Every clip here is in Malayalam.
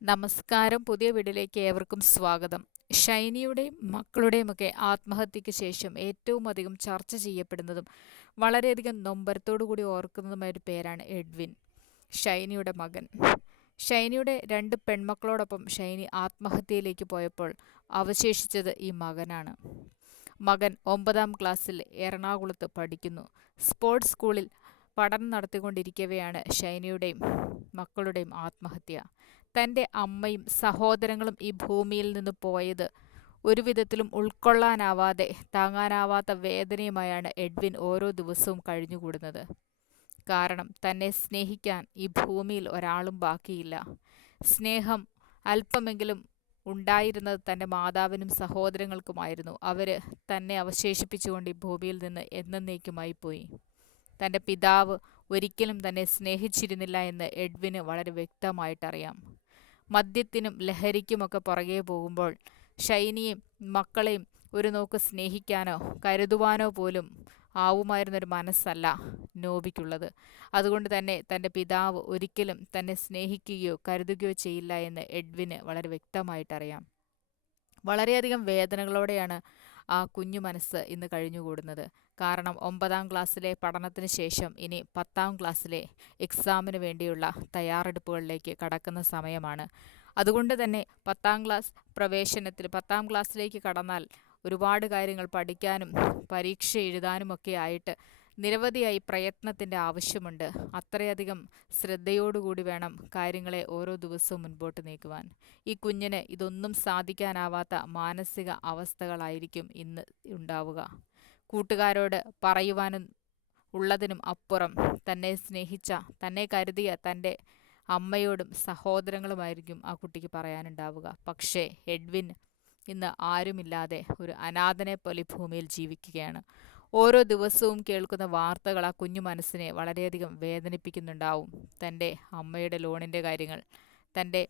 നമസ്കാരം. പുതിയ വീഡിയോയിലേക്ക് ഏവർക്കും സ്വാഗതം. ഷൈനിയുടെയും മക്കളുടെയുമൊക്കെ ആത്മഹത്യയ്ക്ക് ശേഷം ഏറ്റവും അധികം ചർച്ച ചെയ്യപ്പെടുന്നതും വളരെയധികം നൊമ്പരത്തോടു കൂടി ഓർക്കുന്നതുമായ ഒരു പേരാണ് എഡ്വിൻ, ഷൈനിയുടെ മകൻ. ഷൈനിയുടെ 2 പെൺമക്കളോടൊപ്പം ഷൈനി ആത്മഹത്യയിലേക്ക് പോയപ്പോൾ അവശേഷിച്ചത് ഈ മകനാണ്. മകൻ 9ാം ക്ലാസ്സിൽ എറണാകുളത്ത് പഠിക്കുന്നു. സ്പോർട്സ് സ്കൂളിൽ പഠനം നടത്തിക്കൊണ്ടിരിക്കവെയാണ് ഷൈനിയുടെയും മക്കളുടെയും ആത്മഹത്യ. തൻ്റെ അമ്മയും സഹോദരങ്ങളും ഈ ഭൂമിയിൽ നിന്ന് പോയത് ഒരു വിധത്തിലും ഉൾക്കൊള്ളാനാവാതെ, താങ്ങാനാവാത്ത വേദനയുമായാണ് എഡ്വിൻ ഓരോ ദിവസവും കഴിഞ്ഞുകൂടുന്നത്. കാരണം തന്നെ സ്നേഹിക്കാൻ ഈ ഭൂമിയിൽ ഒരാളും ബാക്കിയില്ല. സ്നേഹം അല്പമെങ്കിലും ഉണ്ടായിരുന്നത് തൻ്റെ മാതാവിനും സഹോദരങ്ങൾക്കുമായിരുന്നു. അവർ തന്നെ അവശേഷിപ്പിച്ചുകൊണ്ട് ഈ ഭൂമിയിൽ നിന്ന് എന്നേക്കുമായി പോയി. തൻ്റെ പിതാവ് ഒരിക്കലും തന്നെ സ്നേഹിച്ചിരുന്നില്ല എന്ന് എഡ്വിന് വളരെ വ്യക്തമായിട്ടറിയാം. മദ്യത്തിനും ലഹരിക്കുമൊക്കെ പുറകെ പോകുമ്പോൾ ഷൈനിയും മക്കളെയും ഒരു നോക്ക് സ്നേഹിക്കാനോ കരുതുവാനോ പോലും ആവുമായിരുന്നൊരു മനസ്സല്ല നോബിക്കുള്ളത്. അതുകൊണ്ട് തന്നെ തൻ്റെ പിതാവ് ഒരിക്കലും തന്നെ സ്നേഹിക്കുകയോ കരുതുകയോ ചെയ്യില്ല എന്ന് എഡ്വിന് വളരെ വ്യക്തമായിട്ടറിയാം. വളരെയധികം വേദനകളോടെയാണ് ആ കുഞ്ഞു മനസ്സ് ഇന്ന് കഴിഞ്ഞുകൂടുന്നത്. കാരണം 9ാം ക്ലാസ്സിലെ പഠനത്തിന് ശേഷം ഇനി 10ാം ക്ലാസ്സിലെ എക്സാമിന് വേണ്ടിയുള്ള തയ്യാറെടുപ്പുകളിലേക്ക് കടക്കുന്ന സമയമാണ്. അതുകൊണ്ട് തന്നെ 10ാം ക്ലാസ്സിലേക്ക് കടന്നാൽ ഒരുപാട് കാര്യങ്ങൾ പഠിക്കാനും പരീക്ഷ എഴുതാനുമൊക്കെ ആയിട്ട് നിരവധിയായി പ്രയത്നത്തിൻ്റെ ആവശ്യമുണ്ട്. അത്രയധികം ശ്രദ്ധയോടുകൂടി വേണം കാര്യങ്ങളെ ഓരോ ദിവസവും മുൻപോട്ട് നീക്കുവാൻ. ഈ കുഞ്ഞിന് ഇതൊന്നും സാധിക്കാനാവാത്ത മാനസിക അവസ്ഥകളായിരിക്കും ഇന്ന് ഉണ്ടാവുക. കൂട്ടുകാരോട് പറയുവാനും ഉള്ളതിനും അപ്പുറം തന്നെ സ്നേഹിച്ച, തന്നെ കരുതിയ തൻ്റെ അമ്മയോടും സഹോദരങ്ങളുമായിരിക്കും ആ കുട്ടിക്ക് പറയാനുണ്ടാവുക. പക്ഷേ എഡ്വിൻ ഇന്ന് ആരുമില്ലാതെ ഒരു അനാഥനെ പോലെ ഭൂമിയിൽ ജീവിക്കുകയാണ്. ഓരോ ദിവസവും കേൾക്കുന്ന വാർത്തകൾ ആ കുഞ്ഞു മനസ്സിനെ വളരെയധികം വേദനിപ്പിക്കുന്നുണ്ടാവും. തൻ്റെ അമ്മയുടെ ലോണിൻ്റെ കാര്യങ്ങൾ, തൻ്റെ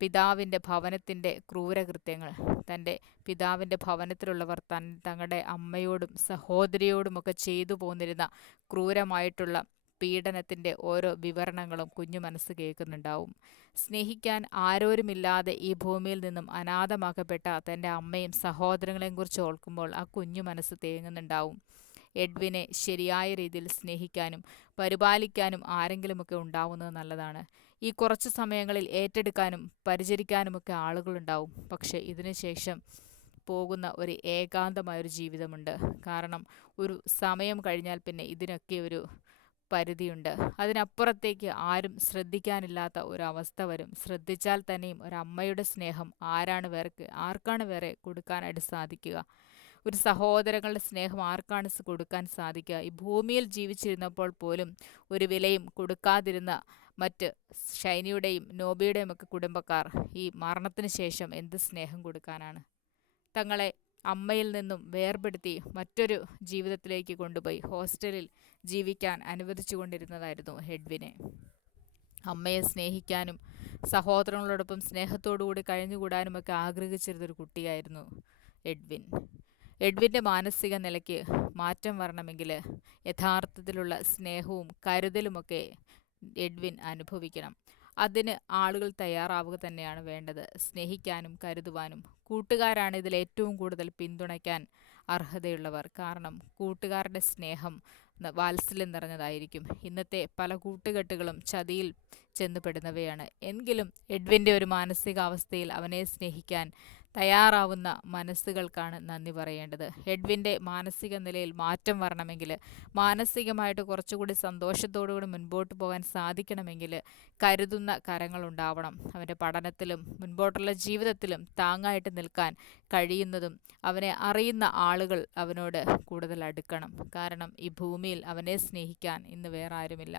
പിതാവിൻ്റെ ഭവനത്തിൻ്റെ ക്രൂരകൃത്യങ്ങൾ, തൻ്റെ പിതാവിൻ്റെ ഭവനത്തിലുള്ളവർ തങ്ങളുടെ അമ്മയോടും സഹോദരിയോടുമൊക്കെ ചെയ്തു പോന്നിരുന്ന ക്രൂരമായിട്ടുള്ള പീഡനത്തിൻ്റെ ഓരോ വിവരണങ്ങളും കുഞ്ഞു മനസ്സ് കേൾക്കുന്നുണ്ടാവും. സ്നേഹിക്കാൻ ആരോരുമില്ലാതെ ഈ ഭൂമിയിൽ നിന്നും അനാഥമാക്കപ്പെട്ട തൻ്റെ അമ്മയും സഹോദരങ്ങളെയും കുറിച്ച് ഓർക്കുമ്പോൾ ആ കുഞ്ഞു മനസ്സ് തേങ്ങുന്നുണ്ടാവും. എഡ്വിനെ ശരിയായ രീതിയിൽ സ്നേഹിക്കാനും പരിപാലിക്കാനും ആരെങ്കിലുമൊക്കെ ഉണ്ടാവുന്നത് നല്ലതാണ്. ഈ കുറച്ച് സമയങ്ങളിൽ ഏറ്റെടുക്കാനും പരിചരിക്കാനുമൊക്കെ ആളുകളുണ്ടാവും. പക്ഷേ ഇതിനുശേഷം പോകുന്ന ഒരു ഏകാന്തമായൊരു ജീവിതമുണ്ട്. കാരണം ഒരു സമയം കഴിഞ്ഞാൽ പിന്നെ ഇതിനൊക്കെ ഒരു പരിധിയുണ്ട്. അതിനപ്പുറത്തേക്ക് ആരും ശ്രദ്ധിക്കാനില്ലാത്ത ഒരവസ്ഥ വരും. ശ്രദ്ധിച്ചാൽ തന്നെയും ഒരമ്മയുടെ സ്നേഹം ആർക്കാണ് വേറെ കൊടുക്കാനായിട്ട് സാധിക്കുക? ഒരു സഹോദരങ്ങളുടെ സ്നേഹം ആർക്കാണ് കൊടുക്കാൻ സാധിക്കുക? ഈ ഭൂമിയിൽ ജീവിച്ചിരുന്നപ്പോൾ പോലും ഒരു വിലയും കൊടുക്കാതിരുന്ന മറ്റ് ഷൈനിയുടെയും നോബിയുടെയും ഒക്കെ കുടുംബക്കാർ ഈ മരണത്തിന് ശേഷം എന്ത് സ്നേഹം കൊടുക്കാനാണ്? തങ്ങളെ അമ്മയിൽ നിന്നും വേർപെടുത്തി മറ്റൊരു ജീവിതത്തിലേക്ക് കൊണ്ടുപോയി ഹോസ്റ്റലിൽ ജീവിക്കാൻ അനുവദിച്ചു കൊണ്ടിരുന്നതായിരുന്നു എഡ്വിനെ. അമ്മയെ സ്നേഹിക്കാനും സഹോദരങ്ങളോടൊപ്പം സ്നേഹത്തോടുകൂടി കഴിഞ്ഞുകൂടാനുമൊക്കെ ആഗ്രഹിച്ചിരുന്നൊരു കുട്ടിയായിരുന്നു എഡ്വിൻ. എഡ്വിൻ്റെ മാനസിക നിലയ്ക്ക് മാറ്റം വരണമെങ്കിൽ യഥാർത്ഥത്തിലുള്ള സ്നേഹവും കരുതലുമൊക്കെ എഡ്വിൻ അനുഭവിക്കണം. അതിന് ആളുകൾ തയ്യാറാവുക തന്നെയാണ് വേണ്ടത്. സ്നേഹിക്കാനും കരുതുവാനും കൂട്ടുകാരാണ് ഇതിൽ ഏറ്റവും കൂടുതൽ പിന്തുണയ്ക്കാൻ അർഹതയുള്ളവർ. കാരണം കൂട്ടുകാരുടെ സ്നേഹം വാത്സല്യം നിറഞ്ഞതായിരിക്കും. ഇന്നത്തെ പല കൂട്ടുകെട്ടുകളും ചതിയിൽ ചെന്നുപെടുന്നവയാണ്. എങ്കിലും എഡ്വിൻ്റെ ഒരു മാനസികാവസ്ഥയിൽ അവനെ സ്നേഹിക്കാൻ തയ്യാറാവുന്ന മനസ്സുകൾക്കാണ് നന്ദി പറയേണ്ടത്. എഡ്വിൻ്റെ മാനസിക നിലയിൽ മാറ്റം വരണമെങ്കിൽ, മാനസികമായിട്ട് കുറച്ചുകൂടി സന്തോഷത്തോടുകൂടി മുൻപോട്ട് പോകാൻ സാധിക്കണമെങ്കിൽ കരുതുന്ന കരങ്ങളുണ്ടാവണം. അവൻ്റെ പഠനത്തിലും മുൻപോട്ടുള്ള ജീവിതത്തിലും താങ്ങായിട്ട് നിൽക്കാൻ കഴിയുന്നതും അവനെ അറിയുന്ന ആളുകൾ അവനോട് കൂടുതൽ അടുക്കണം. കാരണം ഈ ഭൂമിയിൽ അവനെ സ്നേഹിക്കാൻ ഇന്ന് വേറെ ആരുമില്ല.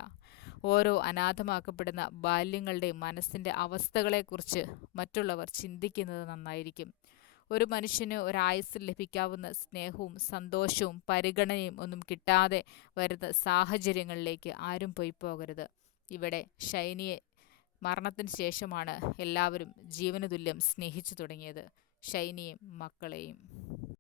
ഓരോ അനാഥമാക്കപ്പെടുന്ന ബാല്യങ്ങളുടെയും മനസ്സിൻ്റെ അവസ്ഥകളെക്കുറിച്ച് മറ്റുള്ളവർ ചിന്തിക്കുന്നത് നന്നായിരിക്കും. ഒരു മനുഷ്യന് ഒരായുസ്സിൽ ലഭിക്കാവുന്ന സ്നേഹവും സന്തോഷവും പരിഗണനയും ഒന്നും കിട്ടാതെ വരുന്ന സാഹചര്യങ്ങളിലേക്ക് ആരും പോയി പോകരുത്. ഇവിടെ ഷൈനിയെ മരണത്തിന് ശേഷമാണ് എല്ലാവരും ജീവന് തുല്യം സ്നേഹിച്ചു തുടങ്ങിയത്, ഷൈനിയെയും മക്കളെയും.